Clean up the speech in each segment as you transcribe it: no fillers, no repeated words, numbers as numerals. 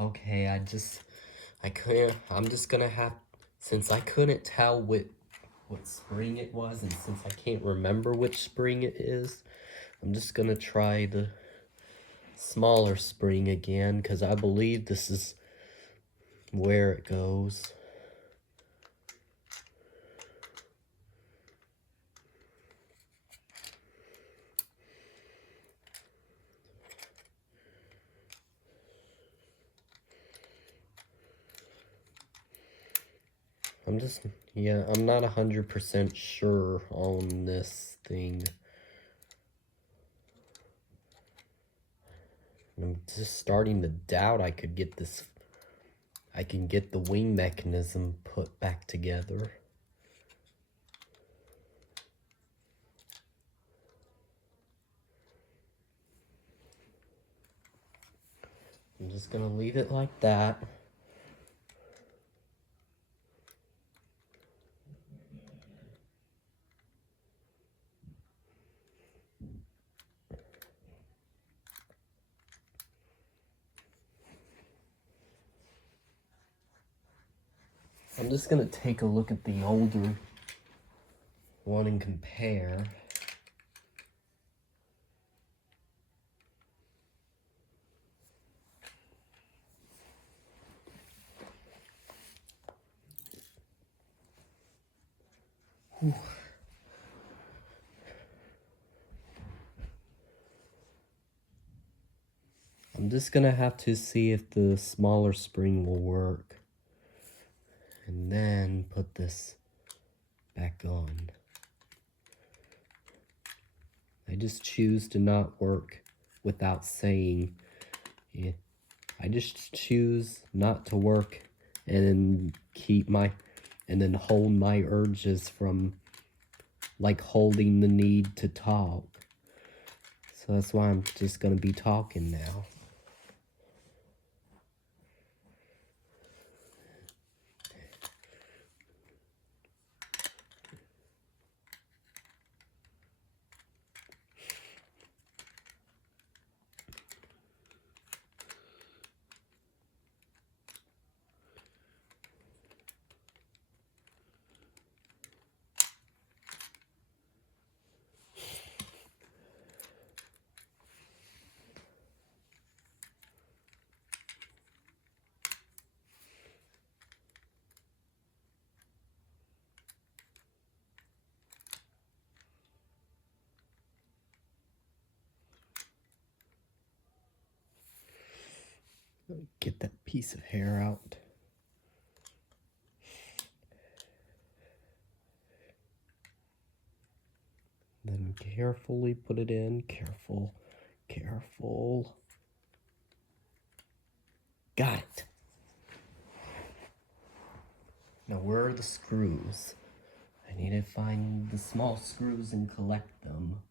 Okay, I'm just gonna have, since I couldn't tell what spring it was, and since I can't remember which spring it is, I'm just gonna try the smaller spring again, because I believe this is where it goes. I'm not 100% sure on this thing. I'm just starting to doubt I can get the wing mechanism put back together. I'm just gonna leave it like that. I'm just gonna take a look at the older one and compare. Whew. I'm just gonna have to see if the smaller spring will work, and then put this back on. I just choose to not work without saying it. I just choose not to work and then hold my urges from like holding the need to talk. So that's why I'm just gonna be talking now. Get that piece of hair out. Then carefully put it in. Careful. Careful. Got it. Now where are the screws? I need to find the small screws and collect them.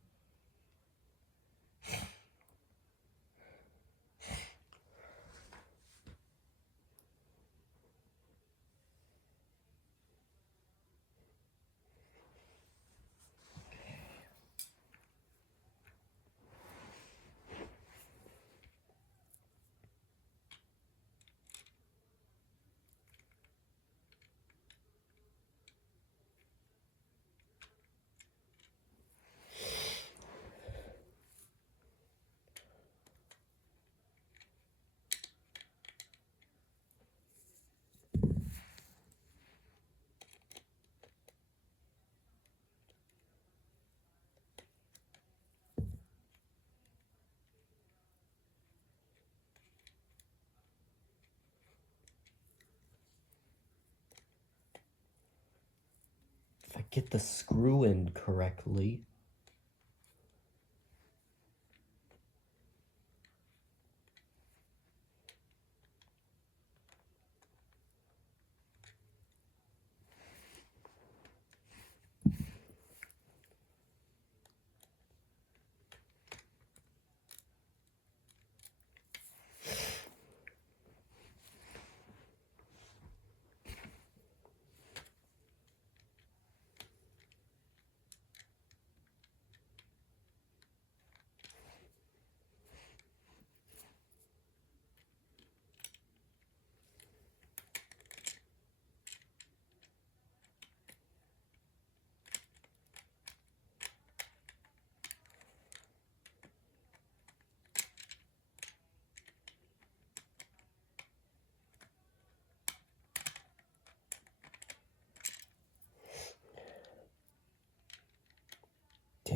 If I get the screw in correctly.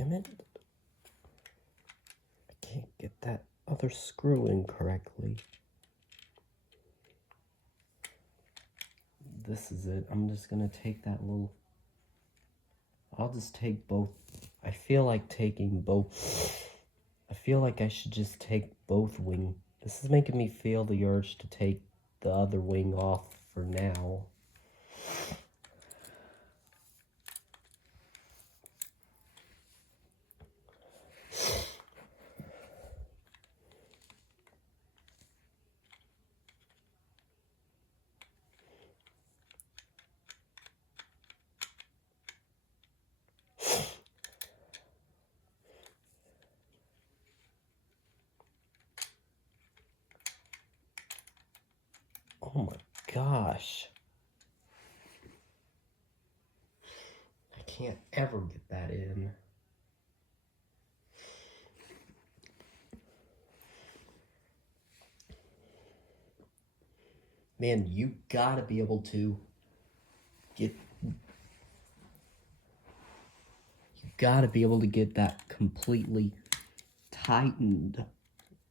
damn it. I can't get that other screw in correctly. This is it. I'm just gonna take that little... I'll just take both. I feel like taking both. I feel like I should just take both wing. This is making me feel the urge to take the other wing off for now. Oh my gosh. I can't ever get that in. Man, you gotta be able to get... You gotta be able to get that completely tightened,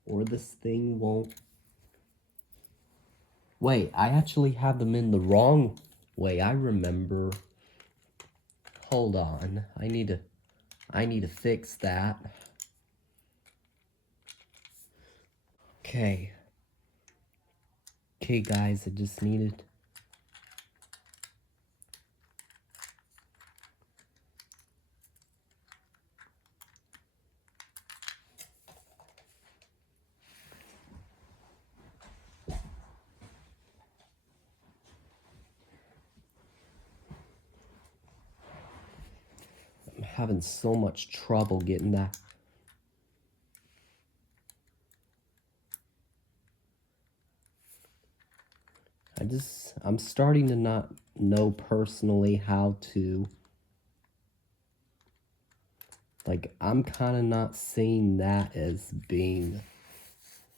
or this thing won't... Wait, I actually have them in the wrong way. I remember. Hold on. I need to fix that. Okay. Okay, guys, I just needed... I'm having so much trouble getting that. I'm starting to not know personally how to... Like, I'm kind of not seeing that as being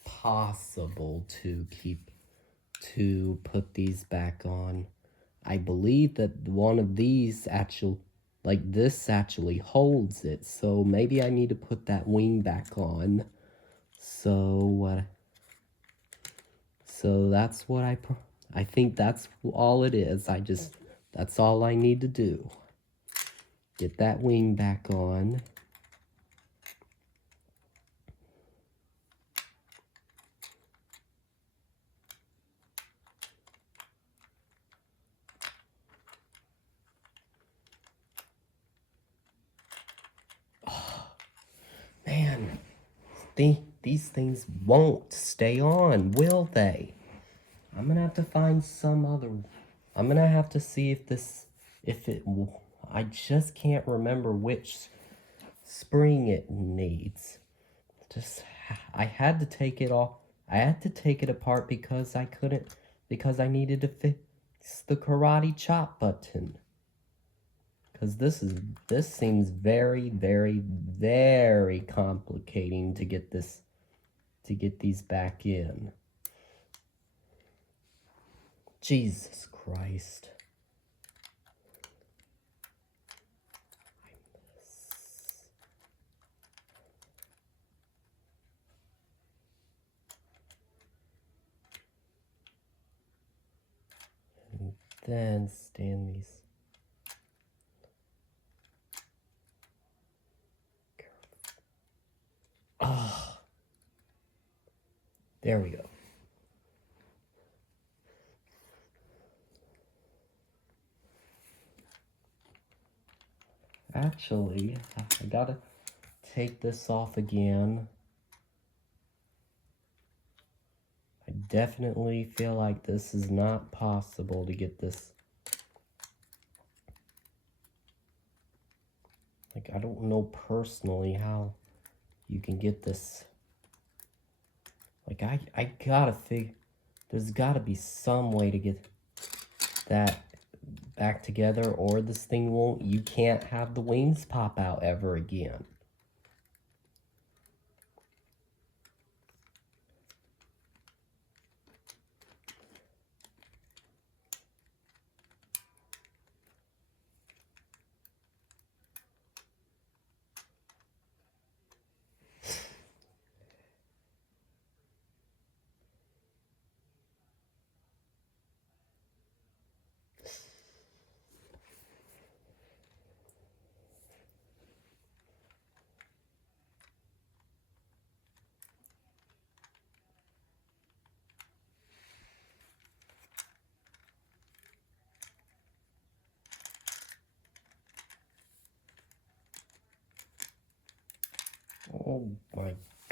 possible to put these back on. I believe that one of these this actually holds it, so maybe I need to put that wing back on. So that's what I think that's all it is. That's all I need to do. Get that wing back on. Man, these things won't stay on, will they? I'm gonna have to find some other... I'm gonna have to see I just can't remember which spring it needs. I had to take it off. I had to take it apart because I needed to fix the karate chop button. Because this seems very, very, very complicating to get these back in. Jesus Christ. And then stand these. Ah, there we go. Actually, I gotta take this off again. I definitely feel like this is not possible to get this. Like, I don't know personally how you can get this. Like, I gotta figure, there's gotta be some way to get that back together, or this thing you can't have the wings pop out ever again.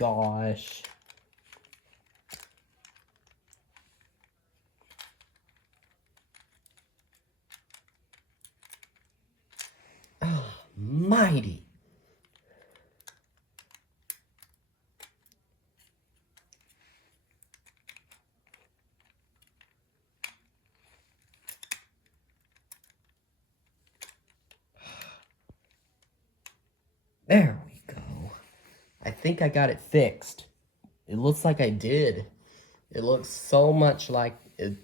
gosh. Almighty. There we go. I think I got it fixed. It looks like I did. It looks so much like, it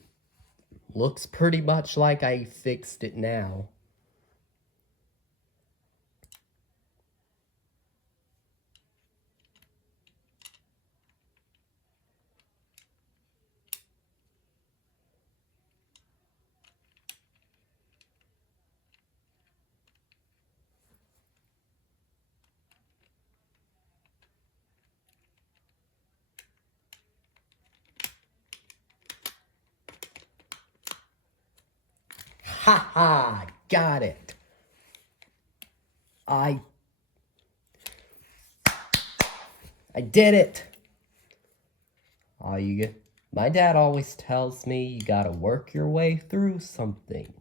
looks pretty much like I fixed it now. Ha ha! Got it! I did it! My dad always tells me you gotta work your way through something.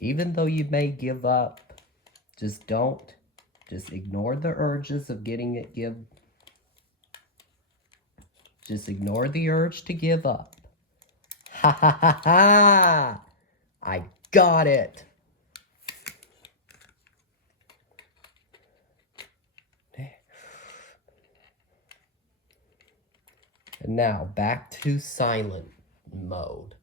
Even though you may give up, just don't. Just ignore the urges of just ignore the urge to give up. Ha ha ha ha! I got it! And now back to silent mode.